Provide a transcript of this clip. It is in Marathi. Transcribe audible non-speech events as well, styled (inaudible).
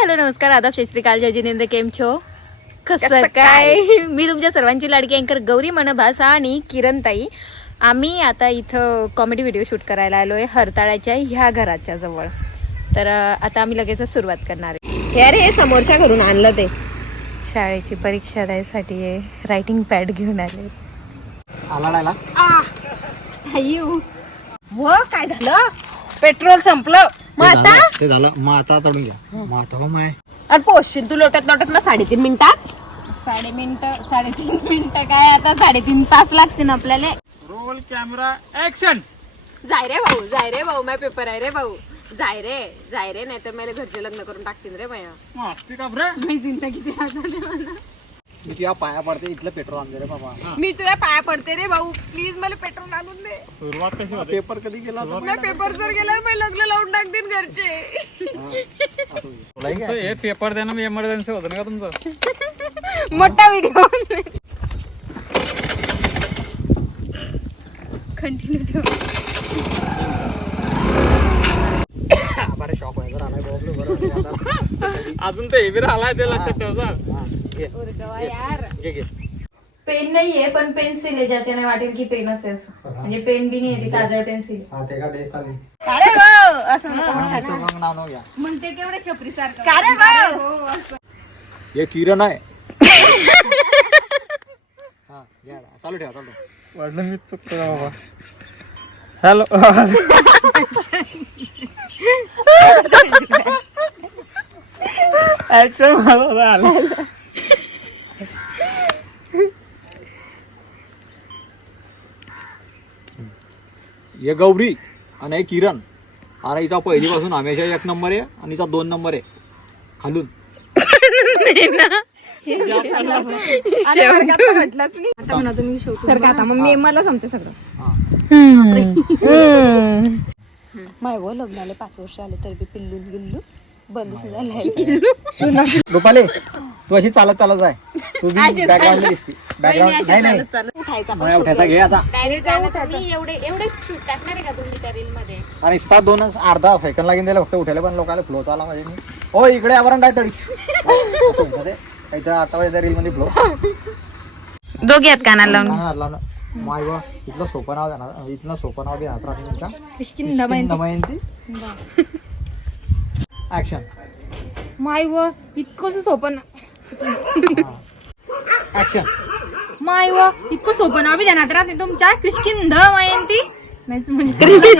हॅलो नमस्कार. आदाब श्री श्रीकाल जय जिनेंद्र केम छो? कसं काय? मी तुमच्या सर्वांची लाडकी अँकर गौरी मनभास आणि किरण ताई आम्ही आता इथं कॉमेडी व्हिडिओ शूट करायला आलोय हरताळ्याच्या ह्या घराच्या जवळ. तर आता आम्ही लगेच सुरुवात करणार आहे. हे रे हे समोरच्या घरून आणलं ते. शाळेची परीक्षा द्यायसाठी रायटिंग पॅड घेऊन आले. आला काय झालं? पेट्रोल संपलं. मग आता ते झालं. मग आता घ्या. मग आता मग माय. आणि पोचशील तू लोटत लोटत मग साडेतीन मिनिटात? साडे मिनिट साडेतीन मिनिटं काय आता? साडेतीन तास लागतील आपल्याला. रोल कॅमेरा ऍक्शन जाय रे भाऊ जाय रे भाऊ माझा पेपर आहे रे भाऊ. जाय रे जाय रे नाहीतर मला घरचे लग्न करून टाकतील रे माया. मी तुझ्या पाया पडते इथलं पेट्रोल आणते रे बाबा. मी तुझ्या पाया पडते रे भाऊ. प्लीज मला पेट्रोल आणून दे. सुरुवात कशी होते? पेपर कधी गेला होता? मी पेपर जर गेला मी लग्न लावून टाकतील घरचे. असू? हे पेपर देणं एमर्जन्सी होतं ना का तुमचं? मोठा व्हिडिओ कंटिन्यू ठेव बरं शॉप आहे जर आलाय बाबा बरं आता. अजून ते हेवी राहिलाय ते लक्षात हा, घे. पेन नाहीये पण पेन्सिल आहे ज्याच्याने वाटेल की पेनच आहे. असं. म्हणजे पेन बी नाही ती काजळ पेन्सिल. अरे असं म्हणते केवढे छपरी सारखं हे किरण आहे. हा चालू ठेवा चालू ठेवा. वाटलं मी चुकतो बाबा. हॅलो. (laughs) (laughs) (laughs) हे गौरी आणि हे किरण. आणि हिचा पहिलीपासून हमेशा एक नंबर आहे आणि हिचा दोन नंबर आहे. खालून. म्हटलंच नाही. आता म्हणा तुम्ही सर का आता मग मी मला जमते सगळं. हा. (laughs) माय व लग्नाला पाच वर्ष आले तरी बी पिल्लू गिल्लू. (laughs) रुपाली तू अशी चालत चालत जाय. तू बी बॅकग्राऊंड दिसती. बॅकग्राऊंड नाही नाही उठायचा उठायचा घे आता. डायरेक्ट जाऊ तुम्ही एवढे एवढे शूट टाकणार आहे का तुम्ही त्या रील मध्ये? आणि स्टार दोनच अर्धा फेकन लागेल त्याला फक्त उठायला पण लोकांना फ्लो चाला पाहिजे नाही. हो इकडे आवरण काय तरी. (laughs) काहीतरी आठ वाजता रील मध्ये फ्लो दोघे आहेत कानाला लावून माय व इथलं सोपं नाव देणार इथलं सोपं नाव घ्या तुमच्या. दमयंती ऍक्शन माय व इतकं सोपं ऍक्शन माय व इतकं सोपं नाव बी देणार राहते तुमच्या. क्रिशकिंद मयंती. नाही म्हणजे